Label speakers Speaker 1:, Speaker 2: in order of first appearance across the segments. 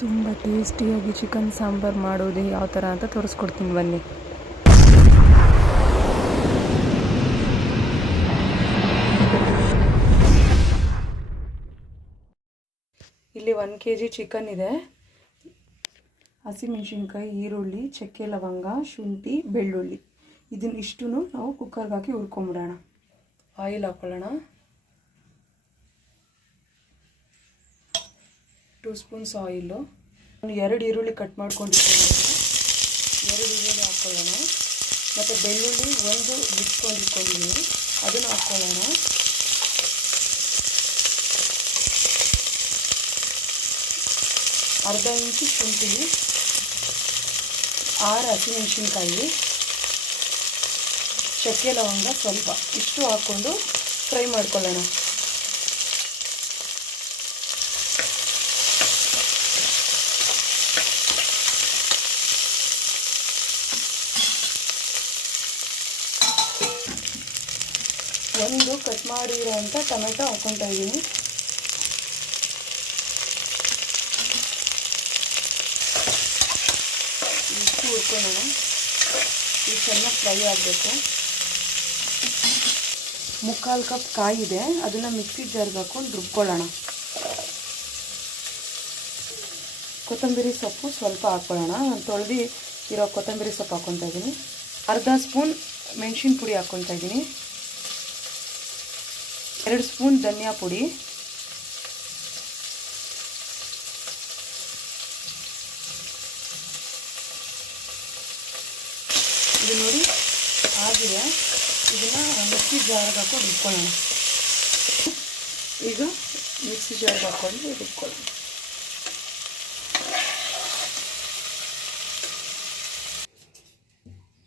Speaker 1: ತುಂಬ ಟೇಸ್ಟಿಯಾಗಿ ಚಿಕನ್ ಸಾಂಬಾರು ಮಾಡೋದು ಯಾವ ಥರ ಅಂತ ತೋರಿಸ್ಕೊಡ್ತೀನಿ, ಬನ್ನಿ. ಇಲ್ಲಿ ಒನ್ ಕೆ ಜಿ ಚಿಕನ್ ಇದೆ. ಹಸಿಮೆಣಸಿನ್ಕಾಯಿ, ಈರುಳ್ಳಿ, ಚಕ್ಕೆ ಲವಂಗ, ಶುಂಠಿ, ಬೆಳ್ಳುಳ್ಳಿ. ಇದನ್ನ ಇಷ್ಟು ನಾವು ಕುಕ್ಕರ್ಗೆ ಹಾಕಿ ಹುರ್ಕೊಂಬಿಡೋಣ. ಆಯಿಲ್ ಹಾಕೊಳ್ಳೋಣ. Two spoons oil. ಎರಡು ಈರುಳ್ಳಿ ಕಟ್ ಮಾಡ್ಕೊಂಡಿದ್ದೀನಿ. ಎರಡು ಈರುಳ್ಳಿ ಹಾಕ್ಕೊಳ್ಳೋಣ ಮತ್ತು ಬೆಳ್ಳುಳ್ಳಿ ಒಂದು ಬಿಟ್ಕೊಂಡಿಟ್ಕೊಂಡಿದ್ದೀನಿ ಅದನ್ನು ಹಾಕ್ಕೊಳ್ಳೋಣ ಅರ್ಧ ಇಂಚು ಶುಂಠಿ, ಆರು ಹಸಿಮೆಣಸಿನ್ಕಾಯಿ ಚಕ್ಕೆ ಲವಂಗ ಸ್ವಲ್ಪ. ಇಷ್ಟು ಹಾಕ್ಕೊಂಡು ಫ್ರೈ ಮಾಡ್ಕೊಳ್ಳೋಣ. ಒಂದು ಮಾಡಿರೋ ಅಂತ ಟೊಮೆಟೊ ಹಾಕ್ಕೊತಾ ಇದ್ದೀನಿ. ಇಷ್ಟು ಹುರ್ಕೊಳ್ಳೋಣ. ಇದು ಚೆನ್ನಾಗಿ ಫ್ರೈ ಆಗಬೇಕು. ಮುಕ್ಕಾಲು ಕಪ್ ಕಾಯಿ ಇದೆ. ಅದನ್ನು ಮಿಕ್ಸಿ ಜಾರ್ಗೆ ಹಾಕೊಂಡು ರುಬ್ಕೊಳ್ಳೋಣ. ಕೊತ್ತಂಬರಿ ಸೊಪ್ಪು ಸ್ವಲ್ಪ ಹಾಕ್ಕೊಳ್ಳೋಣ. ನಾನು ತೊಳೆದು ಇರೋ ಕೊತ್ತಂಬರಿ ಸೊಪ್ಪು ಹಾಕ್ಕೊತಾ ಇದ್ದೀನಿ. ಅರ್ಧ ಸ್ಪೂನ್ ಮೆಣಸಿನ ಪುಡಿ ಹಾಕ್ಕೊತಾ ಇದ್ದೀನಿ. ಎರಡು ಸ್ಪೂನ್ ಧನಿಯಾ ಪುಡಿ. ಇದು ನೋಡಿ ಆಗಿದೆ. ಇದನ್ನು ಮಿಕ್ಸಿ ಜಾರ್ಗೆ ಹಾಕೊಂಡು ರುಬ್ಕೊಳ್ಳೋಣ ಈಗ ಮಿಕ್ಸಿ ಜಾರ್ಗೆ ಹಾಕೊಂಡು ರುಬ್ಕೊಳ್ಳೋಣ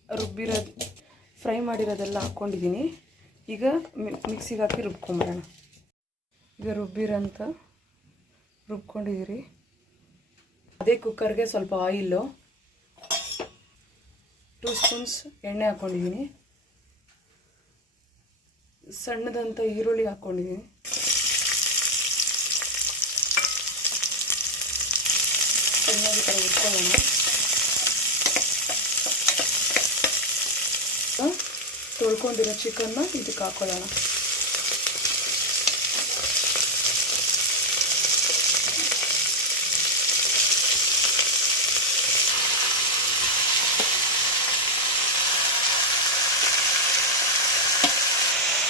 Speaker 1: ರುಬ್ಬಿರೋದು, ಫ್ರೈ ಮಾಡಿರೋದೆಲ್ಲ ಹಾಕ್ಕೊಂಡಿದ್ದೀನಿ ಈಗ ಮಿಕ್ಸಿಗೆ ಹಾಕಿ ರುಬ್ಕೊಂಬರೋಣ. ಈಗ ರುಬ್ಬಿರಂತ ರುಬ್ಕೊಂಡಿದ್ದೀರಿ. ಅದೇ ಕುಕ್ಕರ್ಗೆ ಸ್ವಲ್ಪ ಆಯಿಲ್ಲು ಟೂ ಸ್ಪೂನ್ಸ್ ಎಣ್ಣೆ ಹಾಕ್ಕೊಂಡಿದ್ದೀನಿ. ಸಣ್ಣದಂಥ ಈರುಳ್ಳಿ ಹಾಕ್ಕೊಂಡಿದ್ದೀನಿ. ಚೆನ್ನಾಗಿ ಥರ ಉಟ್ಕೊಳ್ಳೋಣ ತೊಳ್ಕೊಂಡಿರೋ ಚಿಕನ್ನ ಇದಕ್ಕೆ ಹಾಕೊಳ್ಳೋಣ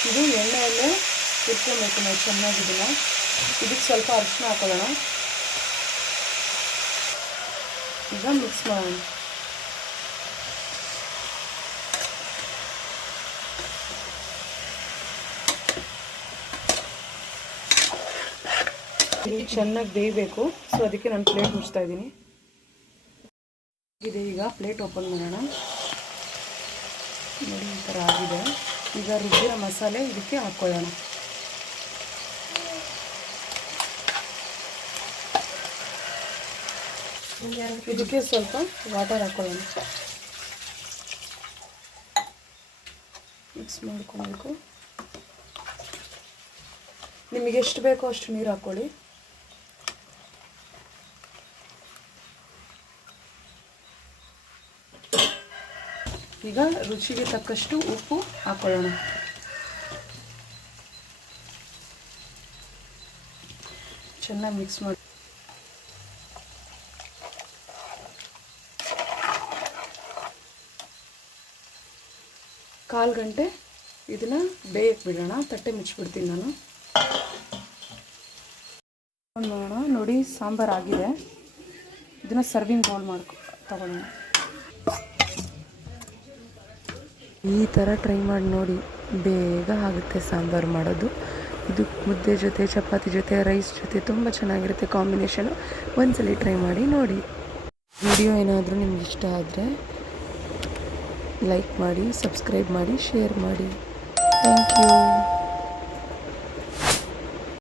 Speaker 1: ಇದು ಎಣ್ಣೆಯಲ್ಲೇ ಹುರ್ಕೊಬೇಕು ನಾವು ಚೆನ್ನಾಗಿದನ್ನ ಇದಕ್ಕೆ ಸ್ವಲ್ಪ ಅರಿಶಿನ ಹಾಕೊಳ್ಳೋಣ. ಈಗ ಮಿಕ್ಸ್ ಮಾಡೋಣ. ಇದು ಚೆನ್ನಾಗಿ ಬೇಯಬೇಕು. ಸೊ ಅದಕ್ಕೆ ನಾನು ಪ್ಲೇಟ್ ಮುಚ್ತಾ ಇದ್ದೀನಿ. ಇದೆ ಈಗ ಪ್ಲೇಟ್ ಓಪನ್ ಮಾಡೋಣ. ನೋಡಿ, ಈ ಥರ ಆಗಿದೆ. ಈಗ ರುಬ್ಬಿರೋ ಮಸಾಲೆ ಇದಕ್ಕೆ ಹಾಕ್ಕೊಳ್ಳೋಣ ಇದಕ್ಕೆ ಸ್ವಲ್ಪ ವಾಟರ್ ಹಾಕ್ಕೊಳ್ಳೋಣ ಮಿಕ್ಸ್ ಮಾಡ್ಕೊಬೇಕು. ನಿಮಗೆ ಎಷ್ಟು ಬೇಕೋ ಅಷ್ಟು ನೀರು ಹಾಕ್ಕೊಳ್ಳಿ ಈಗ ರುಚಿಗೆ ತಕ್ಕಷ್ಟು ಉಪ್ಪು ಹಾಕೊಳ್ಳೋಣ. ಚೆನ್ನಾಗಿ ಮಿಕ್ಸ್ ಮಾಡಿ ಕಾಲು ಗಂಟೆ ಇದನ್ನ ಬೇಯಕ್ಕೆ ಬಿಡೋಣ, ತಟ್ಟೆ ಮುಚ್ಚಿಬಿಡ್ತೀನಿ ನಾನು. ನೋಡೋಣ, ನೋಡಿ ಸಾಂಬಾರು ಆಗಿದೆ. ಇದನ್ನ ಸರ್ವಿಂಗ್ ಬೌಲ್ ಮಾಡ್ಕೊ ತಗೊಳ್ಳೋಣ. ಈ ಥರ ಟ್ರೈ ಮಾಡಿ ನೋಡಿ, ಬೇಗ ಆಗುತ್ತೆ ಸಾಂಬಾರು ಮಾಡೋದು. ಇದು ಮುದ್ದೆ ಜೊತೆ, ಚಪಾತಿ ಜೊತೆ ರೈಸ್ ಜೊತೆ ತುಂಬ ಚೆನ್ನಾಗಿರುತ್ತೆ ಕಾಂಬಿನೇಷನು ಒಂದ್ಸಲ ಟ್ರೈ ಮಾಡಿ ನೋಡಿ. ವಿಡಿಯೋ ಏನಾದರೂ ನಿಮ್ಗೆ ಇಷ್ಟ ಆದರೆ ಲೈಕ್ ಮಾಡಿ ಸಬ್ಸ್ಕ್ರೈಬ್ ಮಾಡಿ ಶೇರ್ ಮಾಡಿ. Thank you